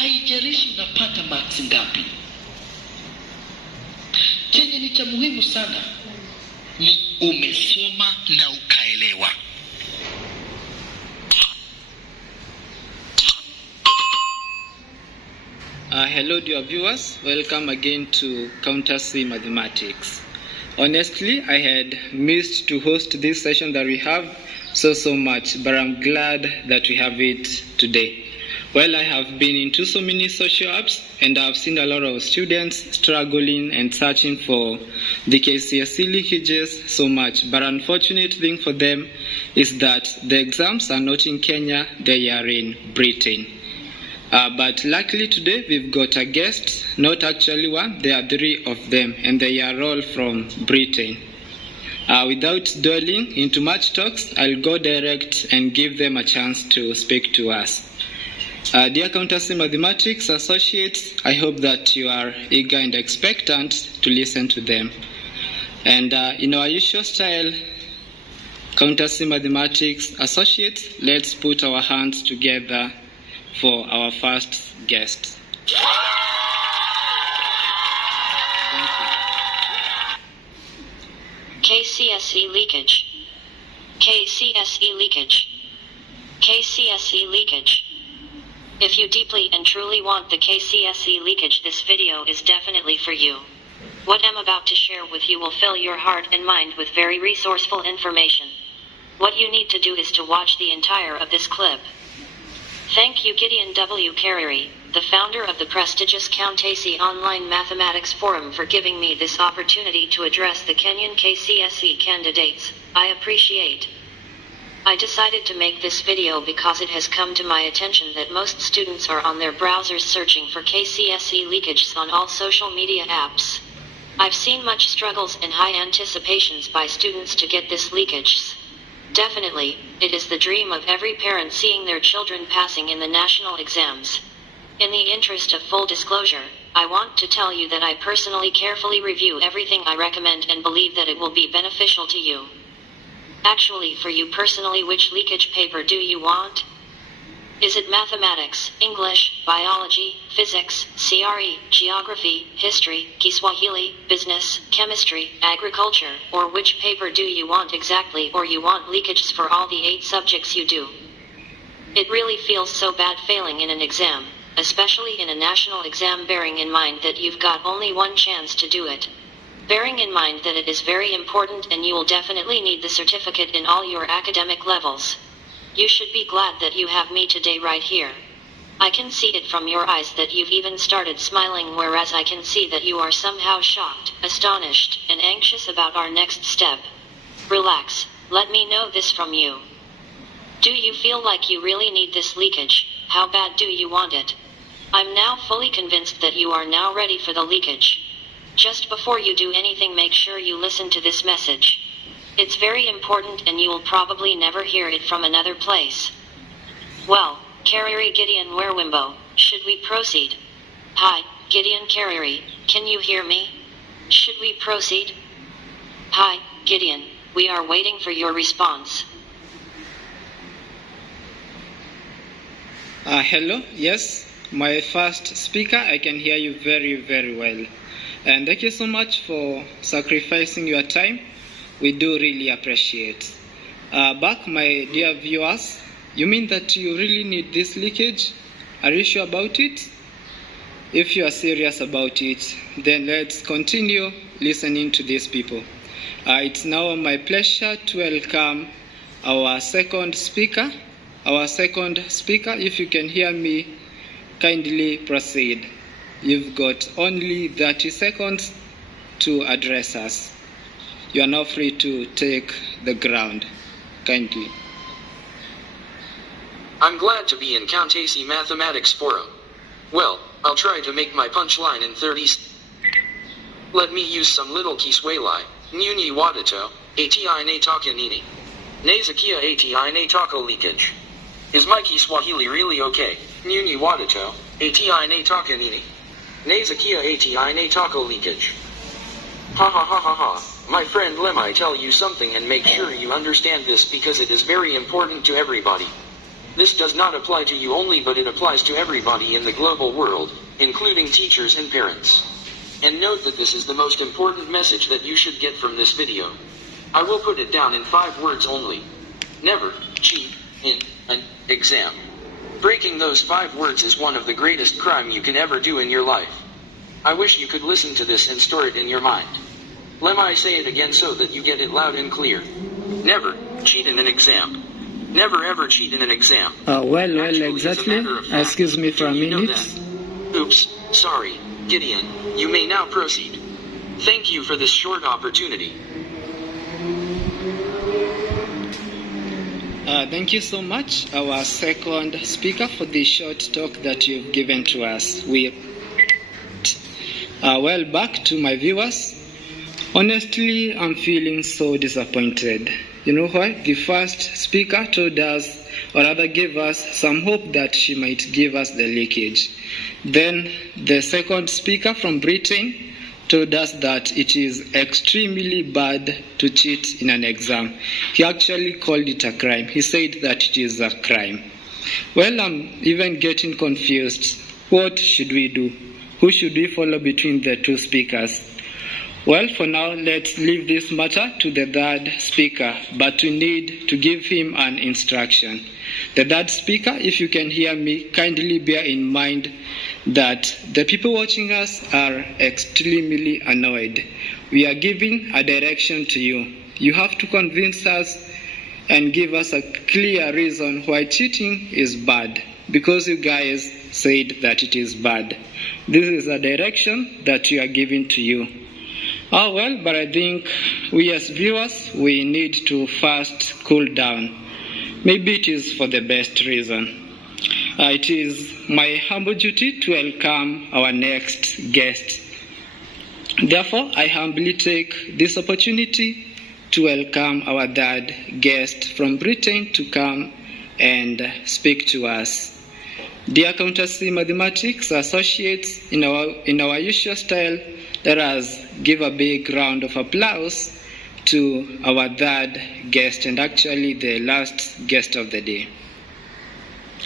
haijalishi unapata marks ngapi. Chenye ni cha muhimu sana ni umesoma na ukaelewa. Hello dear viewers, welcome again to Kcse Mathematics. Honestly, I had missed to host this session that we have so much, but I'm glad that we have it today. Well, I have been into so many social apps and I've seen a lot of students struggling and searching for the Kcse leakages so much, but unfortunate thing for them is that the exams are not in Kenya, they are in Britain. But luckily today we've got a guest, not actually one, there are 3 of them, and they are all from Britain. Without dwelling into much talks, I'll go direct and give them a chance to speak to us. Dear Kcse Mathematics Associates, I hope that you are eager and expectant to listen to them. And in our usual style, Kcse Mathematics Associates, let's put our hands together for our first guest. Kcse leakage. Kcse leakage. Kcse leakage. If you deeply and truly want the Kcse leakage, this video is definitely for you. What I'm about to share with you will fill your heart and mind with very resourceful information. What you need to do is to watch the entire of this clip. Thank you Gideon W. Kcse, the founder of the prestigious Kcse Online Mathematics Forum, for giving me this opportunity to address the Kenyan Kcse candidates. I appreciate. I decided to make this video because it has come to my attention that most students are on their browsers searching for Kcse leakages on all social media apps. I've seen much struggles and high anticipations by students to get this leakage. Definitely, it is the dream of every parent seeing their children passing in the national exams. In the interest of full disclosure, I want to tell you that I personally carefully review everything I recommend and believe that it will be beneficial to you. Actually, for you personally, which leakage paper do you want? Is it mathematics, English, biology, physics, CRE, geography, history, Kiswahili, business, chemistry, agriculture, or which paper do you want exactly, or you want leakages for all the 8 subjects you do? It really feels so bad failing in an exam, especially in a national exam, bearing in mind that you've got only one chance to do it. Bearing in mind that it is very important and you will definitely need the certificate in all your academic levels. You should be glad that you have me today right here. I can see it from your eyes that you've even started smiling, whereas I can see that you are somehow shocked, astonished, and anxious about our next step. Relax, let me know this from you. Do you feel like you really need this leakage? How bad do you want it? I'm now fully convinced that you are now ready for the leakage. Just before you do anything, make sure you listen to this message. It's very important and you will probably never hear it from another place. Well, Kcse Gideon Werwimbo, should we proceed? Hi, Gideon Kcse, can you hear me? Should we proceed? Hi, Gideon, we are waiting for your response. Hello, yes, my first speaker, I can hear you very well. And thank you so much for sacrificing your time. We do really appreciate. Back, my dear viewers, you mean that you really need this leakage? Are you sure about it? If you are serious about it, then let's continue listening to these people. It's now my pleasure to welcome our second speaker. If you can hear me, kindly proceed. You've got only 30 seconds to address us. You are now free to take the ground. Kindly. I'm glad to be in Kcse Mathematics Forum. Well, I'll try to make my punchline in 30 Let me use some little Kiswahili. Nyunyi watoto, ati nataka nini? Nazakia ati nataka leakage. Is my Kiswahili really okay? Nyunyi watoto, ati nataka nini? Nazakia ati nataka leakage. Ha ha ha ha ha. My friend, let me tell you something and make sure you understand this because it is very important to everybody. This does not apply to you only, but it applies to everybody in the global world, including teachers and parents. And note that this is the most important message that you should get from this video. I will put it down in 5 words only. Never cheat in an exam. Breaking those 5 words is one of the greatest crime you can ever do in your life. I wish you could listen to this and store it in your mind. Let me say it again so that you get it loud and clear. Never cheat in an exam. Never ever cheat in an exam. Exactly. Excuse me for a minute. Oops, sorry, Gideon. You may now proceed. Thank you for this short opportunity. Thank you so much, our second speaker, for the short talk that you've given to us. Back to my viewers. Honestly, I'm feeling so disappointed. You know why? The first speaker told us, or rather gave us some hope that she might give us the leakage. Then the second speaker from Britain told us that it is extremely bad to cheat in an exam. He actually called it a crime. He said that it is a crime. Well, I'm even getting confused. What should we do? Who should we follow between the two speakers? Well, for now, let's leave this matter to the third speaker, but we need to give him an instruction. The third speaker, if you can hear me, kindly bear in mind that the people watching us are extremely annoyed. We are giving a direction to you. You have to convince us and give us a clear reason why cheating is bad, because you guys said that it is bad. This is a direction that we are giving to you. But I think we as viewers, we need to first cool down. Maybe it is for the best reason. It is my humble duty to welcome our next guest. Therefore, I humbly take this opportunity to welcome our third guest from Britain to come and speak to us. Dear Kcse Mathematics Associates, in our usual style, let us give a big round of applause to our third guest, and actually the last guest of the day.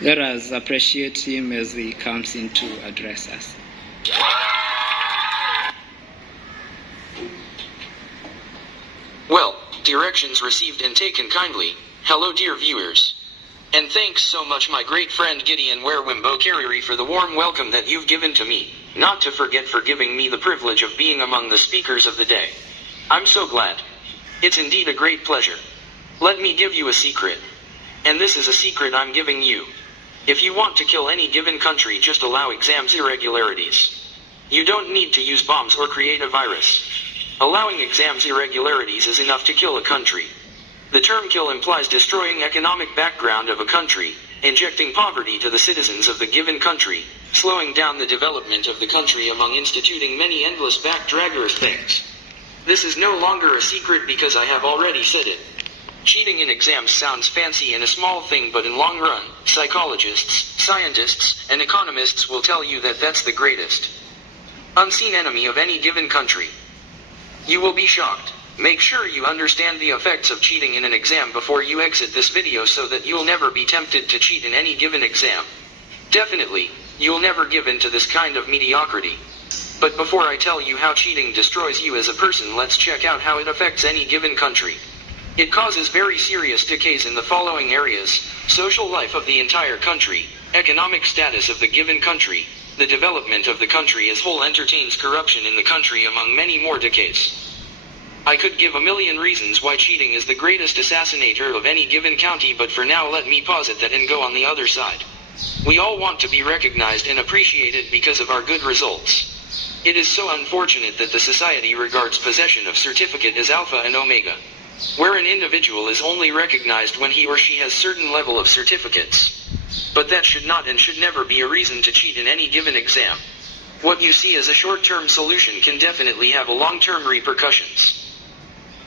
Let us appreciate him as he comes in to address us. Well, directions received and taken kindly. Hello dear viewers. And thanks so much my great friend Gideon Werwimbo Kariri for the warm welcome that you've given to me, not to forget for giving me the privilege of being among the speakers of the day. I'm so glad. It's indeed a great pleasure. Let me give you a secret. And this is a secret I'm giving you. If you want to kill any given country, just allow exams irregularities. You don't need to use bombs or create a virus. Allowing exams irregularities is enough to kill a country. The term kill implies destroying economic background of a country, injecting poverty to the citizens of the given country, slowing down the development of the country among instituting many endless backdraggers things. This is no longer a secret because I have already said it. Cheating in exams sounds fancy and a small thing, but in long run, psychologists, scientists, and economists will tell you that that's the greatest unseen enemy of any given country. You will be shocked. Make sure you understand the effects of cheating in an exam before you exit this video so that you'll never be tempted to cheat in any given exam. Definitely, you'll never give in to this kind of mediocrity. But before I tell you how cheating destroys you as a person, let's check out how it affects any given country. It causes very serious decays in the following areas: social life of the entire country, economic status of the given country, the development of the country as whole, entertains corruption in the country, among many more decays. I could give a million reasons why cheating is the greatest assassinator of any given county, but for now let me pause it that and go on the other side. We all want to be recognized and appreciated because of our good results. It is so unfortunate that the society regards possession of certificate as alpha and omega, where an individual is only recognized when he or she has certain level of certificates. But that should not and should never be a reason to cheat in any given exam. What you see as a short-term solution can definitely have a long-term repercussions.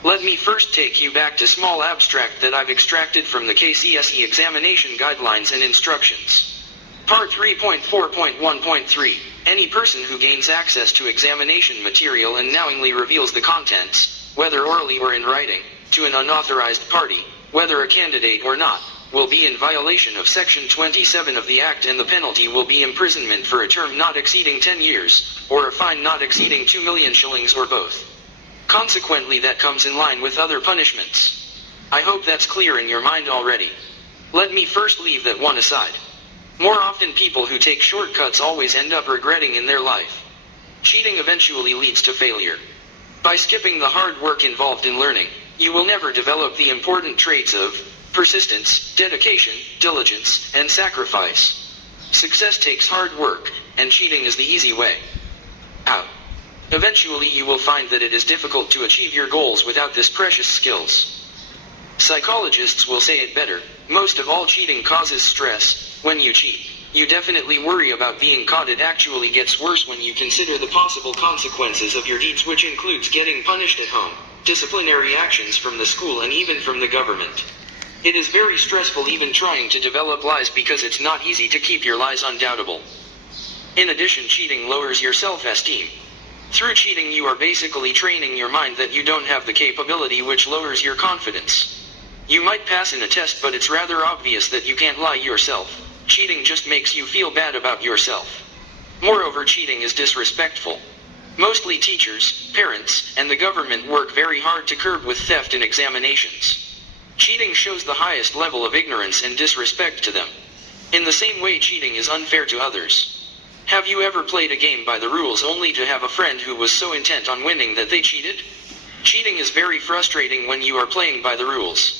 Let me first take you back to small abstract that I've extracted from the Kcse examination guidelines and instructions. Part 3.4.1.3. Any person who gains access to examination material and knowingly reveals the contents, whether orally or in writing, to an unauthorized party, whether a candidate or not, will be in violation of Section 27 of the Act, and the penalty will be imprisonment for a term not exceeding 10 years, or a fine not exceeding 2 million shillings or both. Consequently, that comes in line with other punishments. I hope that's clear in your mind already. Let me first leave that one aside. More often, people who take shortcuts always end up regretting in their life. Cheating eventually leads to failure. By skipping the hard work involved in learning, you will never develop the important traits of persistence, dedication, diligence, and sacrifice. Success takes hard work, and cheating is the easy way out. Eventually, you will find that it is difficult to achieve your goals without this precious skills. Psychologists will say it better. Most of all, cheating causes stress. When you cheat, you definitely worry about being caught. It actually gets worse when you consider the possible consequences of your deeds, which includes getting punished at home, disciplinary actions from the school, and even from the government. It is very stressful even trying to develop lies, because it's not easy to keep your lies undoubtable. In addition, cheating lowers your self-esteem. Through cheating, you are basically training your mind that you don't have the capability, which lowers your confidence. You might pass in a test, but it's rather obvious that you can't lie yourself. Cheating just makes you feel bad about yourself. Moreover, cheating is disrespectful. Mostly teachers, parents, and the government work very hard to curb with theft in examinations. Cheating shows the highest level of ignorance and disrespect to them. In the same way, cheating is unfair to others. Have you ever played a game by the rules only to have a friend who was so intent on winning that they cheated? Cheating is very frustrating when you are playing by the rules.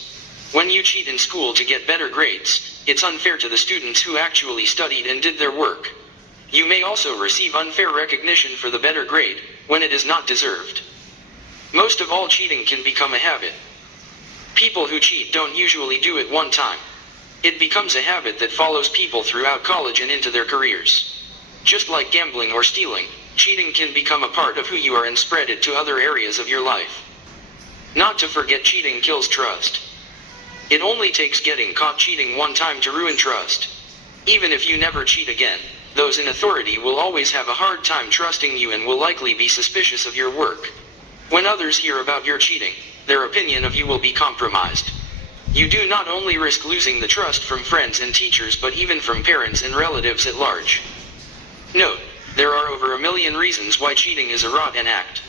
When you cheat in school to get better grades, it's unfair to the students who actually studied and did their work. You may also receive unfair recognition for the better grade, when it is not deserved. Most of all, cheating can become a habit. People who cheat don't usually do it one time. It becomes a habit that follows people throughout college and into their careers. Just like gambling or stealing, cheating can become a part of who you are and spread it to other areas of your life. Not to forget, cheating kills trust. It only takes getting caught cheating one time to ruin trust. Even if you never cheat again, those in authority will always have a hard time trusting you and will likely be suspicious of your work. When others hear about your cheating, their opinion of you will be compromised. You do not only risk losing the trust from friends and teachers, but even from parents and relatives at large. Note, there are over 1 million reasons why cheating is a rotten act.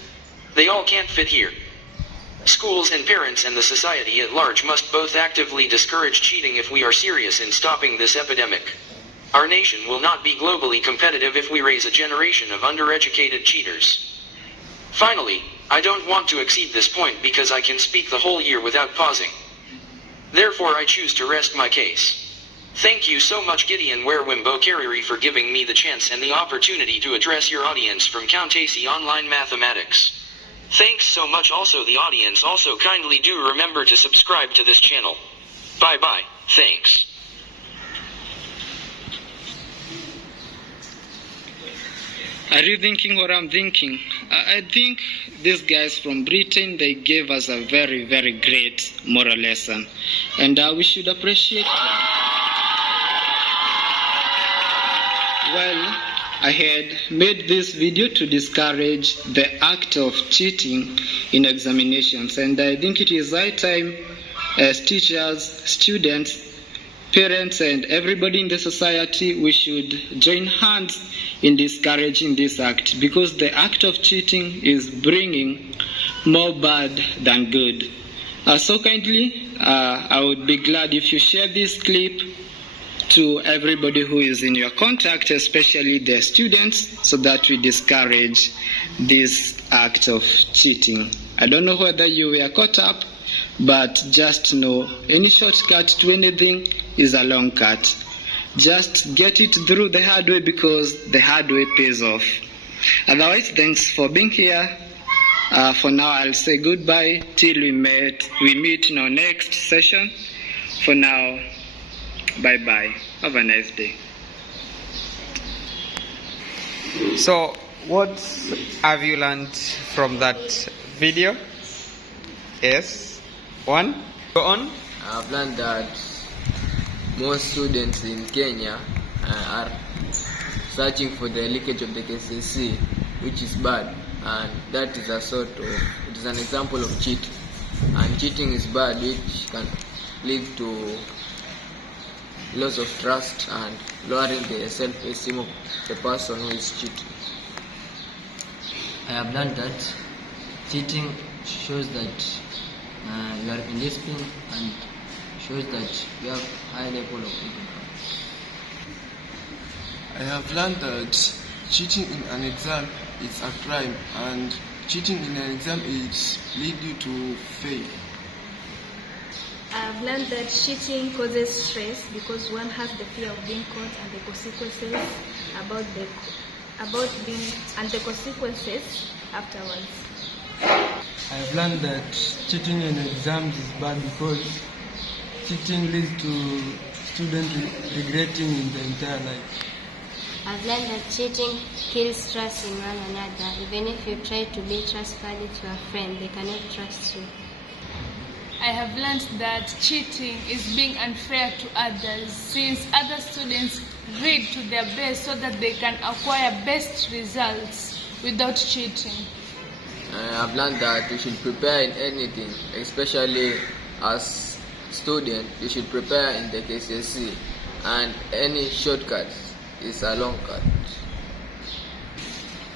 They all can't fit here. Schools and parents and the society at large must both actively discourage cheating if we are serious in stopping this epidemic. Our nation will not be globally competitive if we raise a generation of undereducated cheaters. Finally, I don't want to exceed this point because I can speak the whole year without pausing. Therefore, I choose to rest my case. Thank you so much, Gideon Werwimbo Kariri, for giving me the chance and the opportunity to address your audience from Kcse Online Mathematics. Thanks so much. Also, the audience also kindly do remember to subscribe to this channel. Bye bye. Thanks. Are you thinking what I'm thinking? I think these guys from Britain, they gave us a very, very great moral lesson. And we should appreciate them. Well, I had made this video to discourage the act of cheating in examinations. And I think it is high time as teachers, students, parents, and everybody in the society, we should join hands in discouraging this act, because the act of cheating is bringing more bad than good. So kindly, I would be glad if you share this clip to everybody who is in your contact, especially the students, so that we discourage this act of cheating. I don't know whether you were caught up, but just know any shortcut to anything is a long cut. Just get it through the hard way, because the hard way pays off. Otherwise, thanks for being here. For now, I'll say goodbye till we meet in our next session. For now, bye-bye. Have a nice day. So, what have you learned from that video? Yes? One? Go on. I've learned that most students in Kenya are searching for the leakage of the Kcse, which is bad, and that is it is an example of cheating. And cheating is bad, which can lead to loss of trust and lowering the self-esteem of the person who is cheating. I have learned that cheating shows that you are indisciplined and shows that you have high level of ignorance. I have learned that cheating in an exam is a crime, and cheating in an exam is lead you to fail. I have learned that cheating causes stress because one has the fear of being caught and the consequences and the consequences afterwards. I have learned that cheating in exams is bad because cheating leads to students regretting in their entire life. I've learned that cheating kills trust in one another. Even if you try to be trustworthy to a friend, they cannot trust you. I have learned that cheating is being unfair to others, since other students read to their best so that they can acquire best results without cheating. I've learned that you should prepare in anything, especially as student. You should prepare in the Kcse, and any shortcut is a long cut.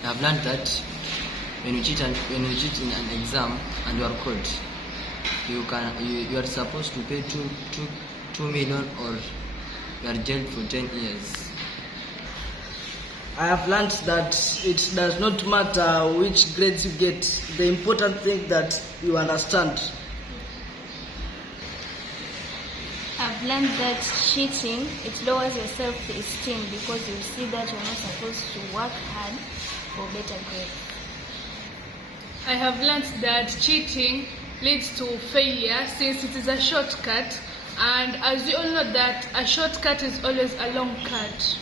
I have learned that when you cheat in an exam and you are caught, you are supposed to pay 2 million or you are jailed for 10 years. I have learned that it does not matter which grades you get. The important thing that you understand. I've learned that cheating, it lowers your self-esteem because you see that you're not supposed to work hard for better grades. I have learned that cheating leads to failure since it is a shortcut, and as you all know that a shortcut is always a long cut.